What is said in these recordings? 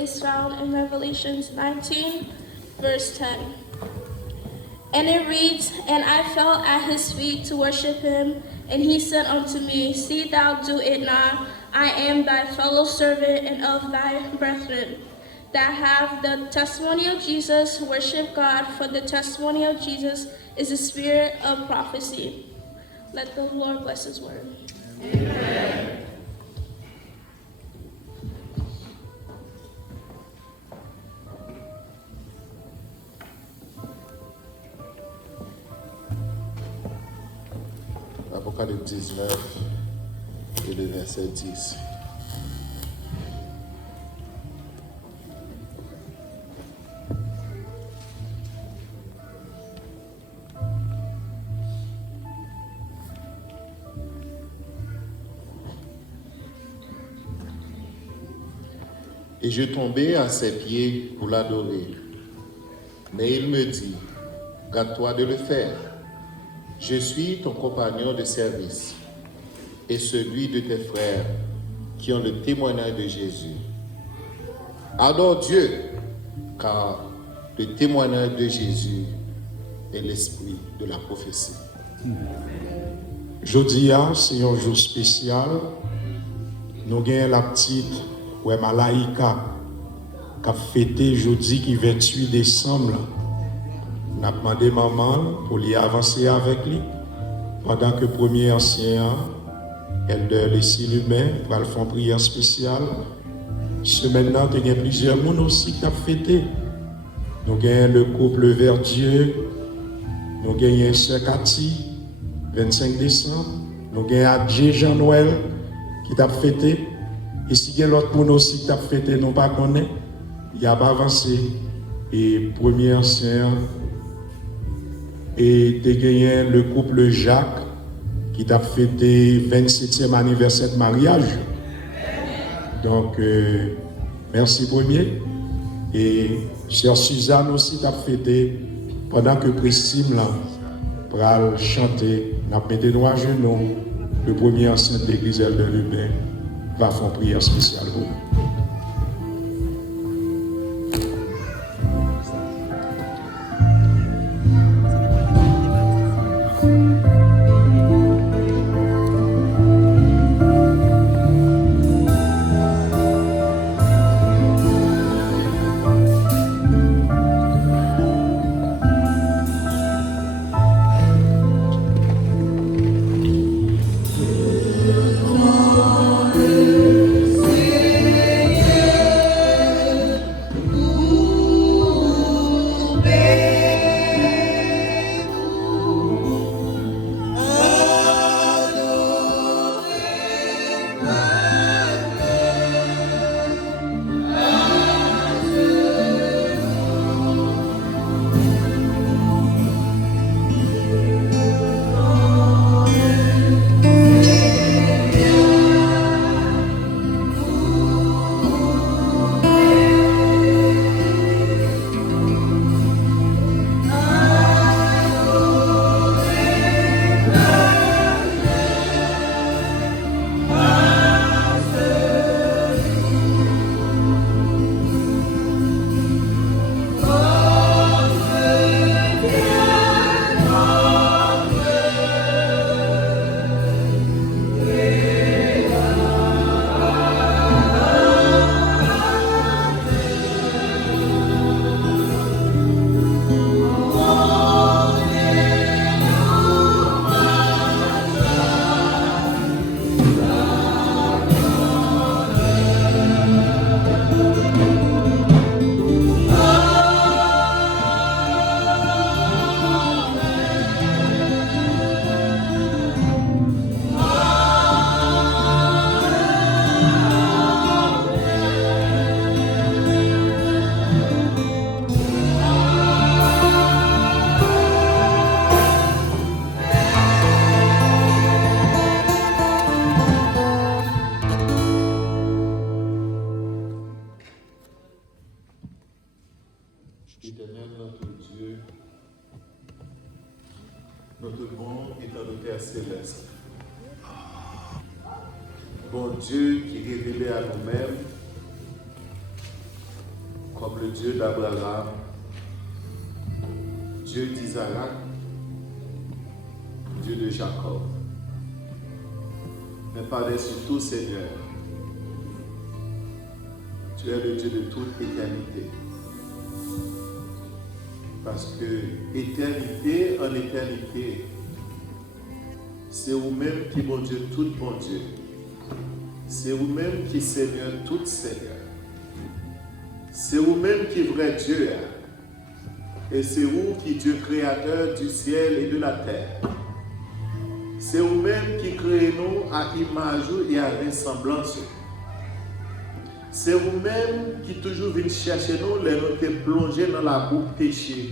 is found in Revelations 19, verse 10. And it reads, "And I fell at his feet to worship him, and he said unto me, See thou do it not. I am thy fellow servant and of thy brethren that have the testimony of Jesus. Worship God, for the testimony of Jesus is the spirit of prophecy." Let the Lord bless his word. Amen. Apocalypse 19 et le verset 10. Et je tombai à ses pieds pour l'adorer. Mais il me dit, garde-toi de le faire. Je suis ton compagnon de service et celui de tes frères qui ont le témoignage de Jésus. Adore Dieu, car le témoignage de Jésus est l'esprit de la prophétie. Jeudi, c'est un jour spécial. Nous avons la petite Malaika qui a fêté jeudi qui 28 décembre. Nous avons demandé maman pour lui avancer avec lui pendant que le premier ancien, elder les Silumain, va le faire prière spéciale. Ce maintenant, il y a plusieurs personnes aussi qui ont fêté. Nous avons le couple vers Dieu. Nous avons Sœur Cathy, 25 décembre. Nous avons Adjé Jean-Noël qui a fêté. Et si il y a l'autre monde aussi qui a fêté, nous ne connaissons pas. Il a pas avancé. Et premier ancien, et tu as gagné le couple Jacques qui t'a fêté 27e anniversaire de mariage. Donc, merci premier. Et Sœur Suzanne aussi t'a fêté pendant que Priscille pral chanter, n'a mis nous à genoux. Le premier ancien de l'église Albert Lubin va faire une prière spéciale pour nous. Éternel notre Dieu, notre bon et notre Père céleste, bon Dieu qui révélait à nous-mêmes comme le Dieu d'Abraham, Dieu d'Isaac, Dieu de Jacob, mais par-dessus tout, Seigneur, tu es le Dieu de toute éternité. Parce que éternité en éternité, c'est vous-même qui bon Dieu, tout bon Dieu. C'est vous-même qui Seigneur, tout Seigneur. C'est vous-même qui vrai Dieu. Et c'est vous qui Dieu créateur du ciel et de la terre. C'est vous-même qui créez nous à image et à ressemblance. C'est vous-même qui toujours venez chercher nous, les nous te plonger dans la boue péché.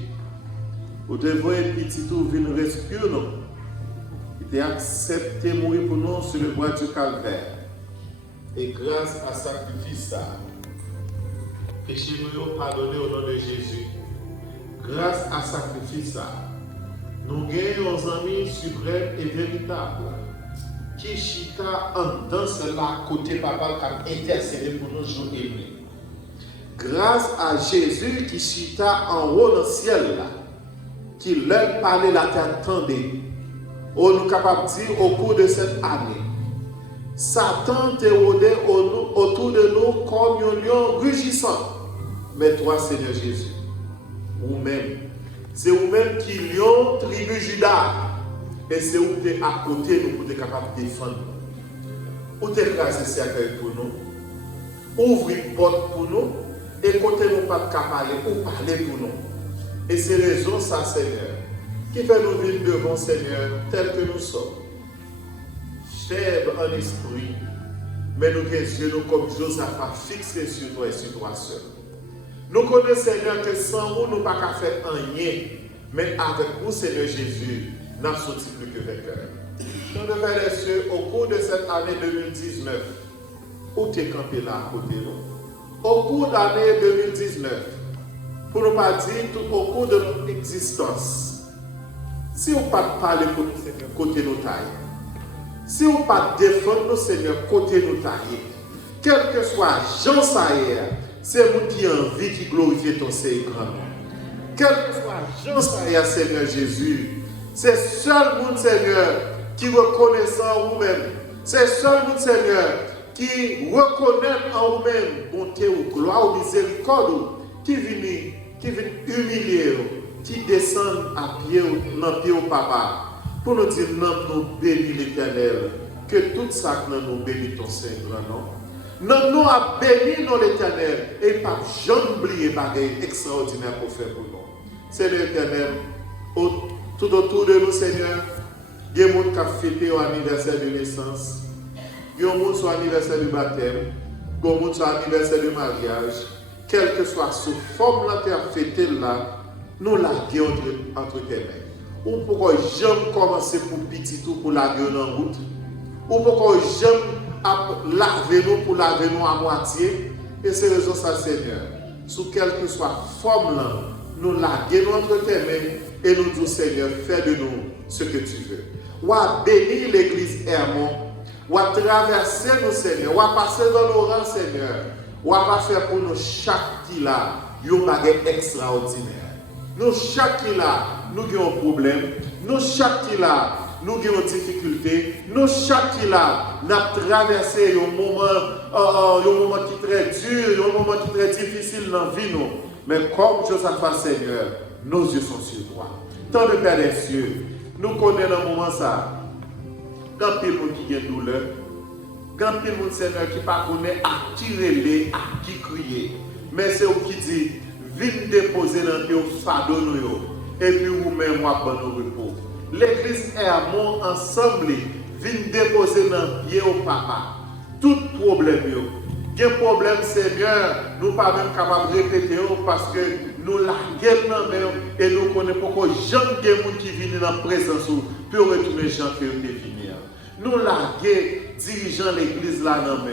Vous devez petit tout venir rescuer nous. Il a accepté de mourir pour nous sur le bois du calvaire. Et grâce à ce sacrifice, péché nous pardonné au nom de Jésus. Grâce à ce sacrifice, nous gagnons un ami suprême et véritable. Qui chita en dans cela côté papa qui a intercédé pour nous jours et nuit. Grâce à Jésus qui chita en haut dans le ciel là, qui leur parlait la terre tendait. On nous capable de dire au cours de cette année, Satan te rôdait autour de nous comme un lion rugissant. Mais toi, Seigneur Jésus, vous-même, c'est vous-même qui lion tribu Judas. Et c'est où tu es à côté nous pour être capable de défendre. Où tu es grâce ce cercueil pour nous. Ouvrir porte pour nous. Et côté nous pas de parler ou parler pour nous. Et c'est raison ça, Seigneur, qui fait nous vivre devant Seigneur tel que nous sommes. Faibles en esprit, mais nous les yeux nous comme Josaph a fixé sur toi et sur toi seul. Nous connaissons, Seigneur, que sans vous, nous ne pouvons pas faire rien. Mais avec vous, Seigneur Jésus, nous n'avons sorti plus que vainqueur. Nous devons les cieux, au cours de cette année 2019, où tu es campé là à côté de nous. Au cours de l'année 2019, pour ne pas dire tout au cours de notre existence. Si on ne pas parler pour nous, Seigneur, côté nous taille. Si on ne pas défendre nous, Seigneur, côté nous taille. Quel que soit Jean Saïr, c'est vous qui a envie qui glorifie ton Seigneur grand nom. Quel que soit Jean Saïr, Seigneur Jésus, c'est seul monde, Seigneur, qui reconnaissant vous-même. C'est seul monde, Seigneur, qui reconnaît en vous-même bonté ou gloire ou miséricorde, qui vient humilier, qui descend à pied dans pied au papa, pour nous dire non, nous bénis l'Éternel, que tout ça que nous bénit ton Seigneur, non? Non, nous a béni dans l'Éternel, et pas jamais oublier bagaille extraordinaire pour faire pour nous. Seigneur l'Éternel, tout autour de nous, Seigneur, il y a des gens qui ont fêté l'anniversaire de naissance, il y a des gens qui ont l'anniversaire du baptême, il y a des gens qui ont l'anniversaire du mariage, quelle que soit cette forme-là qui a fêté là, nous larguons entre tes mains. Ou pourquoi jamais commencer pour petit tout pour laver en route, ou pourquoi jamais laver nous pour laver nous à moitié, et c'est raison ça, Seigneur. Sous quelle que soit forme-là, nous larguons entre tes mains et nous disons, Seigneur, fais de nous ce que tu veux. Ou à bénir l'église Hermon, ou à traverser nous, Seigneur, ou à passer dans nos rangs, Seigneur, ou à faire pour nous chaque qui là, un bagage extraordinaire. Nous, chaque qui là, nous avons un problème. Nous, chaque qui là, nous avons une difficulté. Nous, chaque qui là, nous avons traversé un moment qui est très dur, un moment qui est très difficile dans la vie. Mais comme Josaphat, Seigneur, nos yeux sont sur toi. Tant de Père des cieux, nous connaissons dans le moment ça. Quand il y a des gens qui ont une douleur, quand il y a des gens, Seigneur, qui ne connaissent pas à qui relayer, à qui crier. Mais c'est eux qui disent, viens déposer dans le fardeau et puis vous-même, moi, pour nous repos. L'église Hermon ensemble, vient déposer dans le pied au papa. Tout problème, quel problème, Seigneur, nous ne sommes pas même capables de répéter parce que nous larguons et nous connaissons pourquoi Jean des gens qui viennent dans la présence pour retourner Jean qui est fini. Nous larguons dirigeants de l'église là dans la main.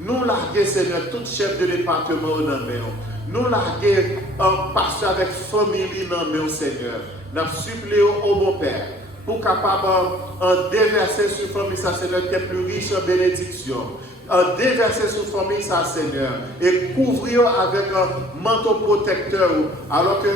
Nous larguons, Seigneur, tout chef de département dans la main. Nous larguons un pasteur avec famille dans la main, Seigneur. Nous supplions au bon Père pour capable de déverser sur la famille, ça, Seigneur, qui est plus riche en bénédiction. Déverser sur la famille, ça, Seigneur, et couvrir avec un manteau protecteur, alors que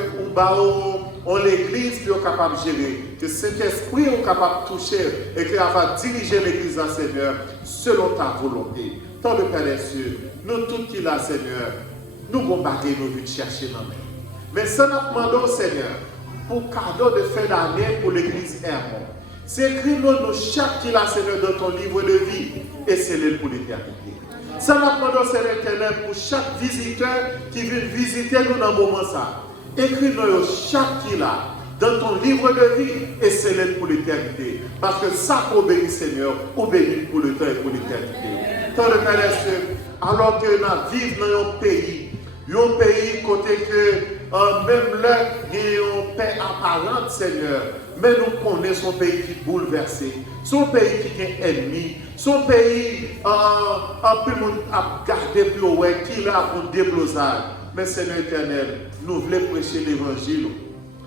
on l'église qui est capable de gérer, que cet esprit est capable de toucher et qui va diriger l'église, Seigneur, selon ta volonté. Tant de Père des cieux, nous tous qui là, Seigneur, nous allons battre nos vies chercher dans main. Mais ça nous demandons, Seigneur, pour cadeau de fin d'année pour l'église Hermon. C'est écrit nous chaque qui là, Seigneur, dans ton livre de vie et scellé pour l'éternité. Ça nous demandons, Seigneur éternel, pour chaque visiteur qui vient visiter nous dans le moment ça. Écris-nous chaque qui là, dans ton livre de vie et scellé pour l'éternité. Parce que ça qu'obéit, Seigneur, obéit pour le temps et pour l'éternité. Tant de Père des cieux, alors que nous vivons dans un pays côté que même là, il y a une paix apparente, Seigneur, mais nous connaissons un pays qui est bouleversé, son pays qui est ennemi, son pays un peu à garder plus haut, qui est là pour déblosage. Mais Seigneur éternel, nous voulons prêcher l'évangile.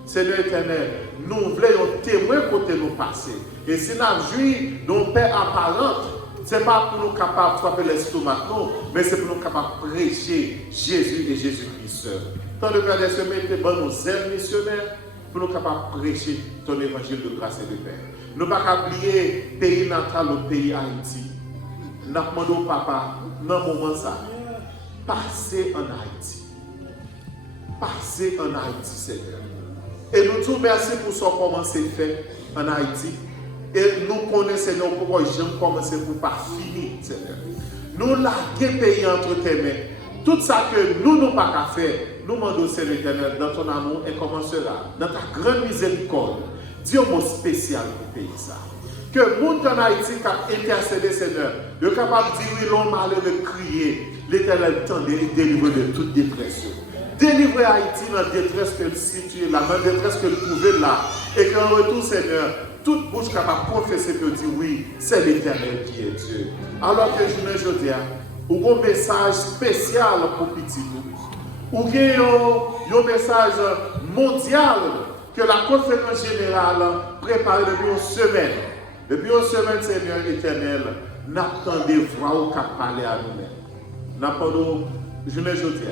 Seigneur éternel, nous voulons témoin côté nous passer. Et si nous jouissons d'une paix apparente, ce n'est pas pour nous capables de frapper l'estomac, non, mais c'est pour nous capables de prêcher Jésus et Jésus-Christ seul. Tant de Père des cieux, mettez bon nos ailes missionnaires pour nous capables de prêcher ton évangile de grâce et de paix. Nous ne pouvons pas oublier le pays natal, le pays Haïti. Nous demandons au papa, dans ce moment ça, passez en Haïti. Passez en Haïti, Seigneur. Et nous disons merci pour ce comment c'est fait en Haïti. Et nous connaissons, Seigneur, pourquoi j'aime commencer pour pas finir, Seigneur. Nous larguons pays entre tes mains. Tout ça que nous n'avons pas qu'à faire, nous demandons, Seigneur éternel, dans ton amour, et commencera, dans ta grande miséricorde, dis un mot spécial pour le pays ça. Que le monde en Haïti qui a intercédé, Seigneur, de capable de dire oui, l'homme malheureux de crier, l'éternel tendait et délivrer de toute dépression. Délivrer Haïti dans la détresse qu'elle situe là, dans la détresse qu'elle trouvait là, et qu'en retour, Seigneur, toute bouche capable de confesser que dit oui, c'est l'Éternel qui est Dieu. Alors que je ne dis pas, un message spécial pour petit nous. ou bien un message mondial que la conférence générale prépare depuis une semaine. Depuis une semaine, Seigneur éternel, n'attendez voix ou qu'à parler à nous-mêmes. N'attendons, je ne dis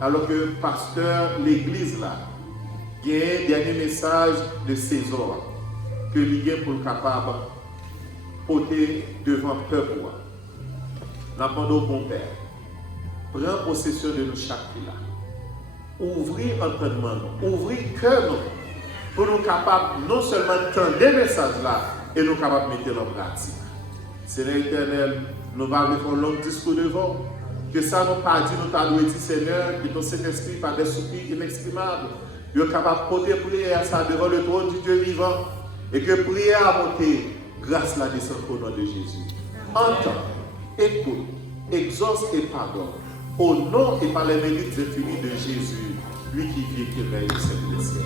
alors que pasteur, l'église là, il y a un dernier message de César que l'il est pour le capable porter devant le peuple. N'attendons, bon Père, prends possession de nous chaque là. Ouvrez l'entendement, ouvrez le cœur pour nous capables non seulement d'entendre des messages là, et nous capables de mettre en pratique. Seigneur éternel, nous allons faire un long discours devant. Que ça nous pas dit, nous t'avons dit, Seigneur, que ton Saint-Esprit par des soupirs inexprimables, il est capable de porter prière ça devant le trône du Dieu vivant, et que prière a monté grâce à la descente au nom de Jésus. Entends, écoute, exauce et pardonne, au nom et par les mérites infinis de Jésus, lui qui vit et qui règne au siècle des siècles.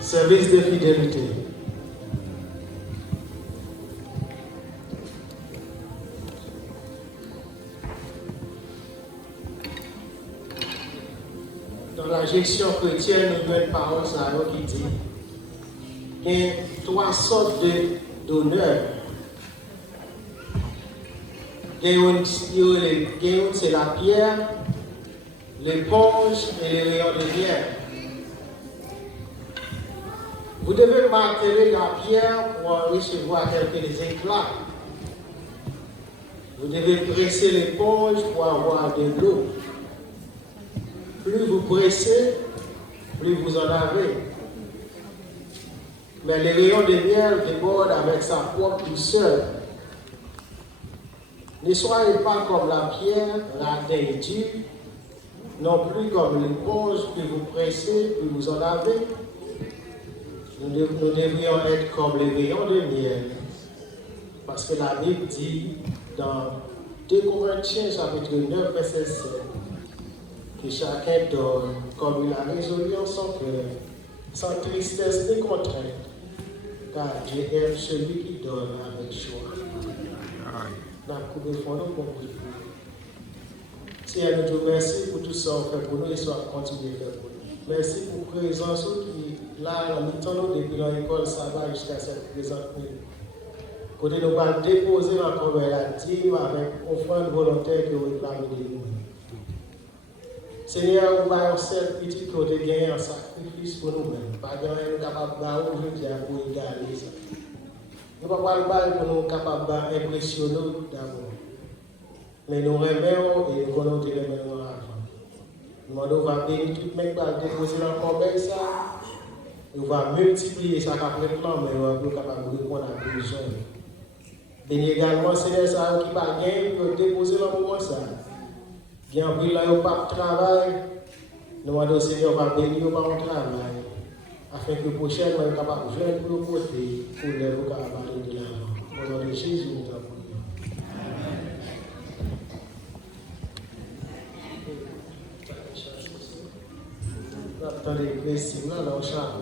Service de fidélité. Dans la gestion chrétienne, nous avons une parole qui dit qu'il y a trois sortes d'honneurs. Une, c'est la pierre, l'éponge et les rayons de pierre. Vous devez marteler la pierre pour recevoir quelques éclats. Vous devez presser l'éponge pour avoir de l'eau. Plus vous pressez, plus vous en avez. Mais les rayons de miel débordent avec sa propre douceur. Ne soyez pas comme la pierre, la et dure, non plus comme l'éponge, plus vous pressez, plus vous en avez. Nous devrions être comme les rayons de miel. Parce que la Bible dit dans 2 Corinthiens chapitre 9, verset 7, que chacun donne comme il a résolu en son cœur, sans tristesse ni contrainte, car Dieu aime celui qui donne avec joie. Seigneur, nous te remercions pour tout ça qu'on fait pour nous et soit continuer à faire pour nous. Merci pour la présence qui là, nous temps depuis l'école, ça va jusqu'à cette présente minute. Côté nous allons déposer encore la dîme avec offrande volontaire que vous réclamez de nous. Seigneur, nous avons cette petite côté gagner un sacrifice pour nous-mêmes. Pas de nous capable aujourd'hui pour égaler ça. Nous ne pouvons pas pour nous capables d'impressionner d'abord. Mais nous remettons et nous voulons te remettre avant. Nous allons bénir tout le monde qui va déposer encore ça. Nous allons multiplier ça après le temps, mais nous allons être capables de répondre à nos besoins. Bénis également, Seigneur, ça qui va gagner pour déposer dans le moment ça. Qui en pris là, il n'y a pas de travail. Nous allons, Seigneur, va bénir par le travail. Afin que prochainement, nous soyons capables de jouer pour le côté, pour les vous capables de l'avant. Au nom de Jésus, nous t'en prions. Attendez, merci, là, dans le char.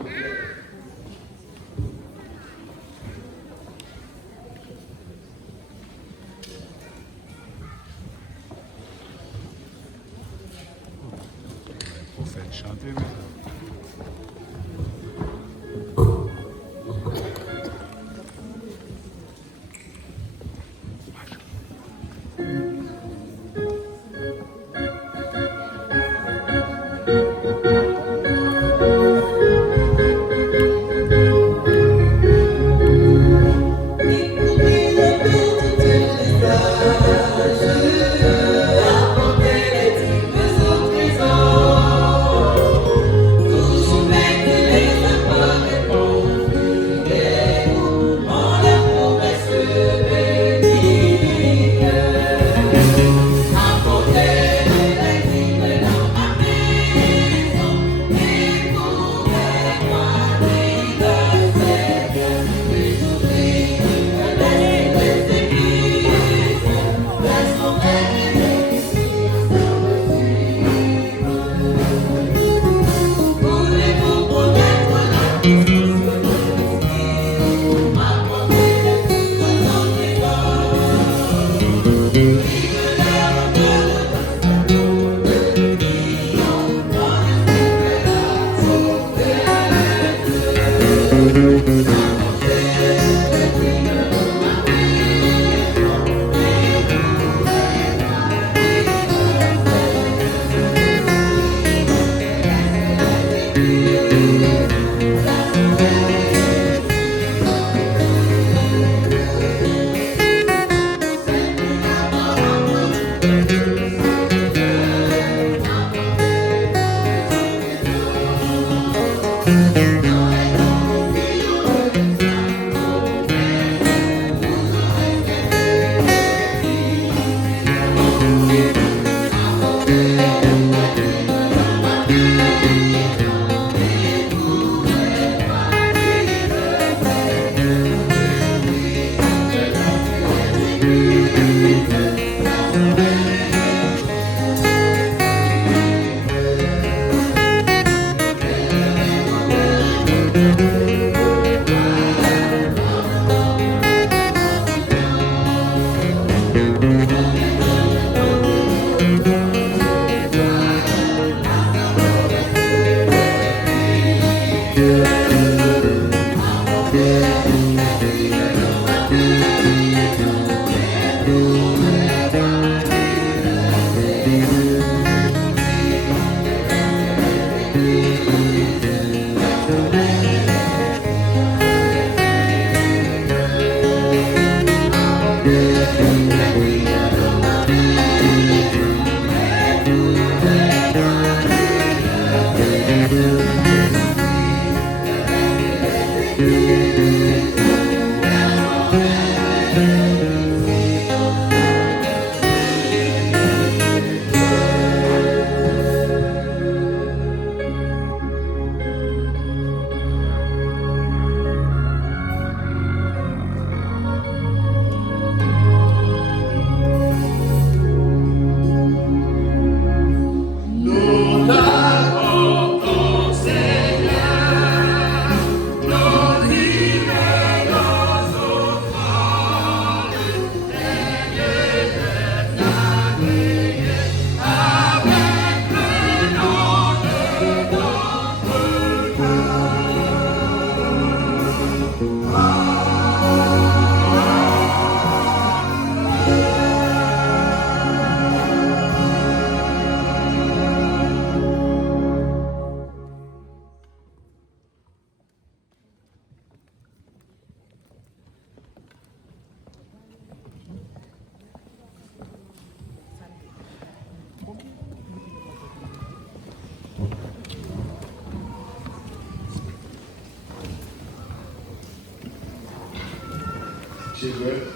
Children,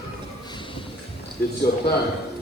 it's your time.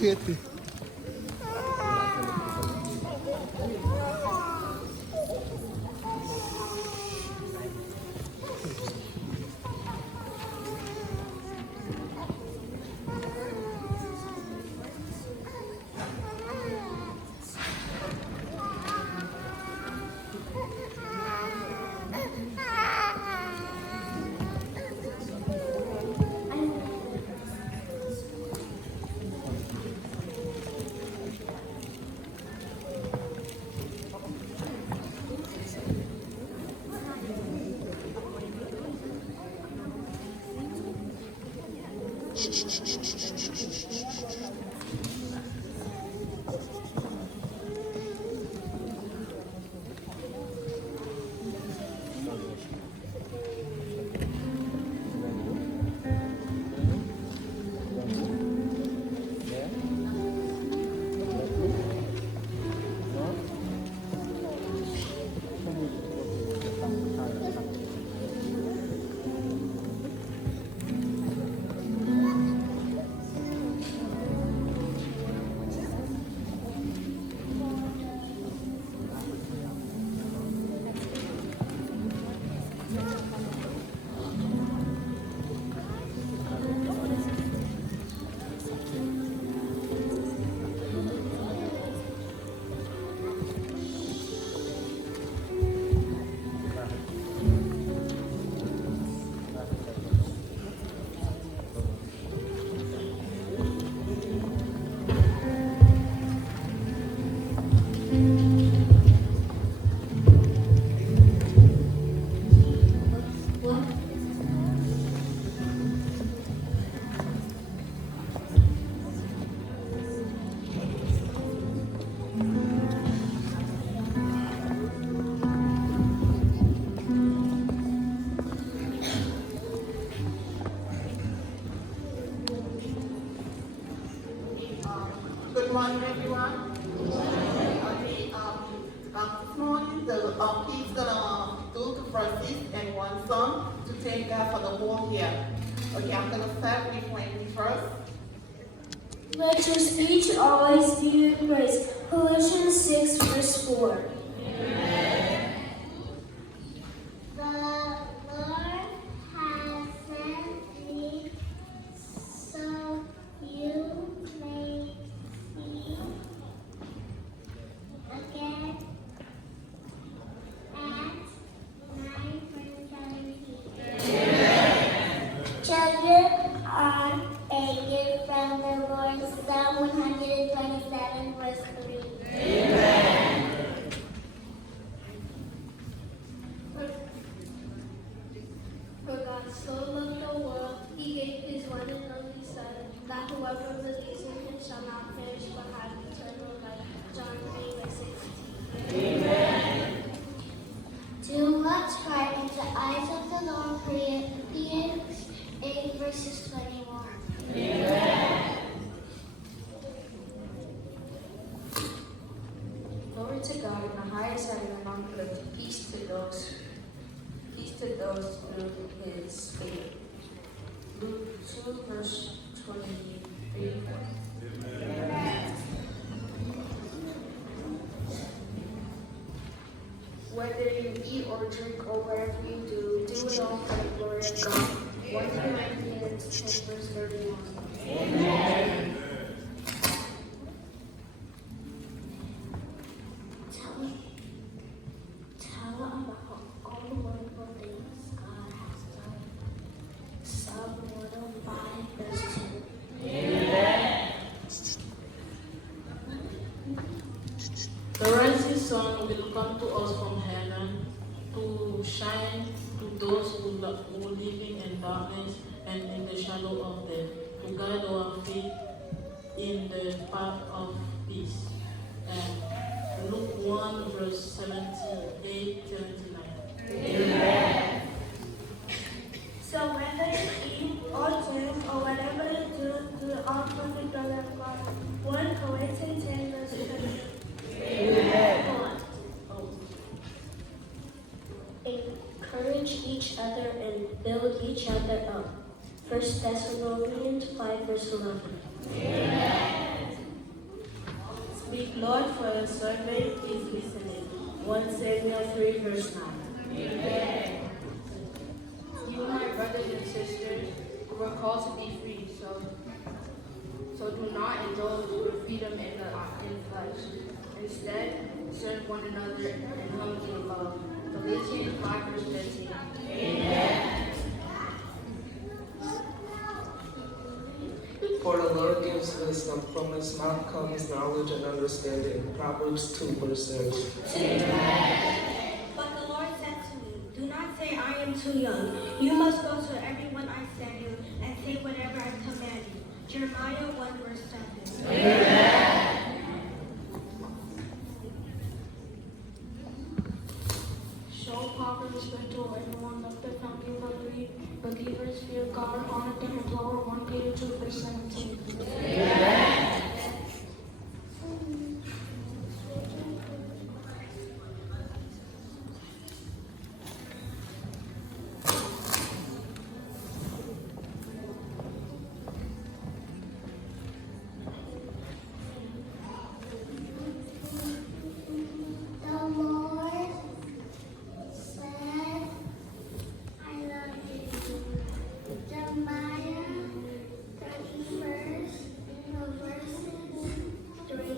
Pété. Good morning, everyone. Okay, this morning the kids gonna do to Francis and one song to thank God for the whole year. Okay, I'm gonna start with Wendy first. Let your speech always be with grace. Colossians 6, verse 4. The Lord has sent me so you may see again at 9:17. Children are a gift from the Lord. Psalm 127, verse 3. For God so loved the world, he gave his one and only Son, that whoever believes in him shall not perish but have eternal life. John 3, verse 16. Too much bright in the eyes of the Lord, Philippians 8, verses 21. Glory to God in the highest heaven and on earth, peace to those through his faith. Luke 2, verse 23. Whether you eat or drink or whatever you do, do it all for the glory of God. 1 Corinthians 10, verse 31. Amen. Tell about all the wonderful things God has done. Psalm 105, verse 2. The rising sun will come to us from heaven to shine to those who living in darkness and in the shadow of death, to guide our feet in the path of peace. And Luke 1, verse 78, 79. Amen. So whether you eat or drink or whatever you do, do it all for the glory of God. 1 Corinthians 10, verse 20. Encourage each other and build each other up. 1 Thessalonians 5, verse 11. Speak, Lord, for the servant is listening. 1 Samuel 3, verse 9. Amen. You, my brothers and sisters, were called to be free, so do not indulge your freedom in flesh. Instead, serve one another in humility and love. Galatians 5, verse 15. Amen. For the Lord gives wisdom, from his mouth comes knowledge and understanding. Proverbs 2, verse 6. Amen. But the Lord said to me, do not say I am too young. You must go to everyone I send you and say whatever I command you. Jeremiah 1, verse 7. Amen. Show proper respect to everyone, let the family believers fear God, honor them, and lower 1 Peter 2, verse 17. Amen. The Lord said, I love you. Jeremiah 31st, verses 3.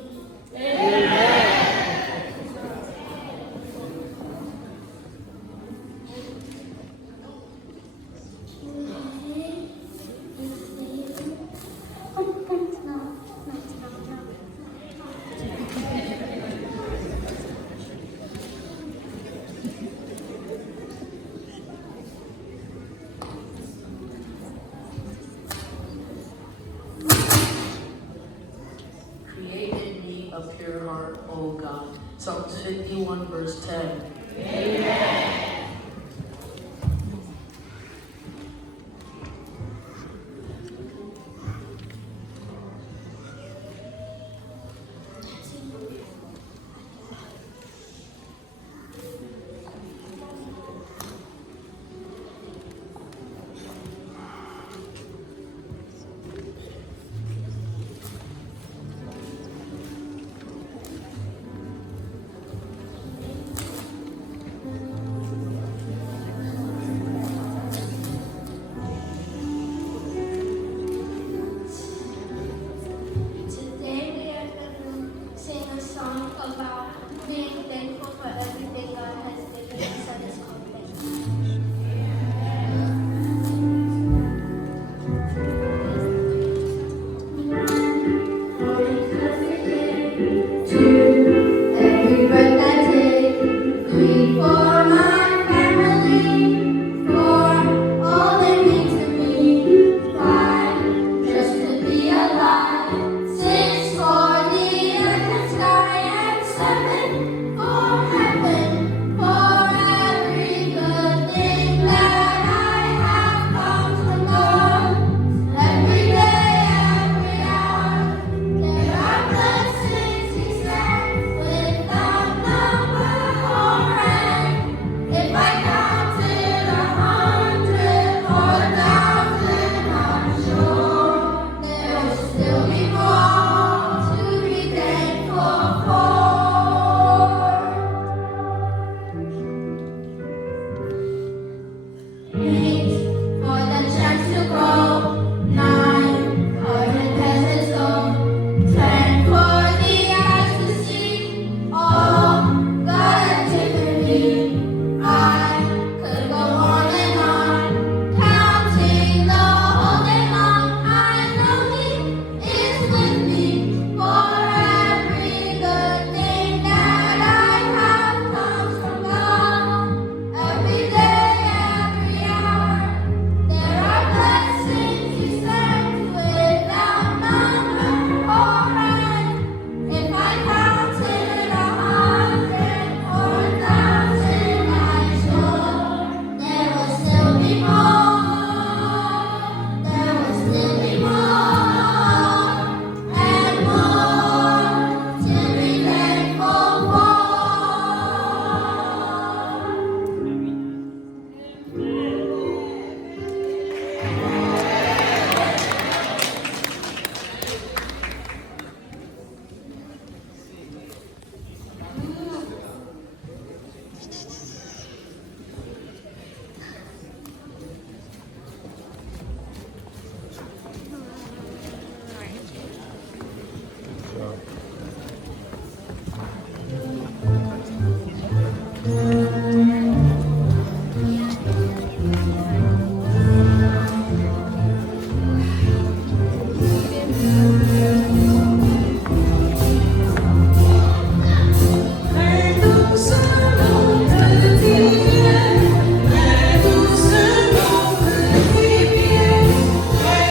Create in me a pure heart, O God. Psalms 51, verse 10. Amen.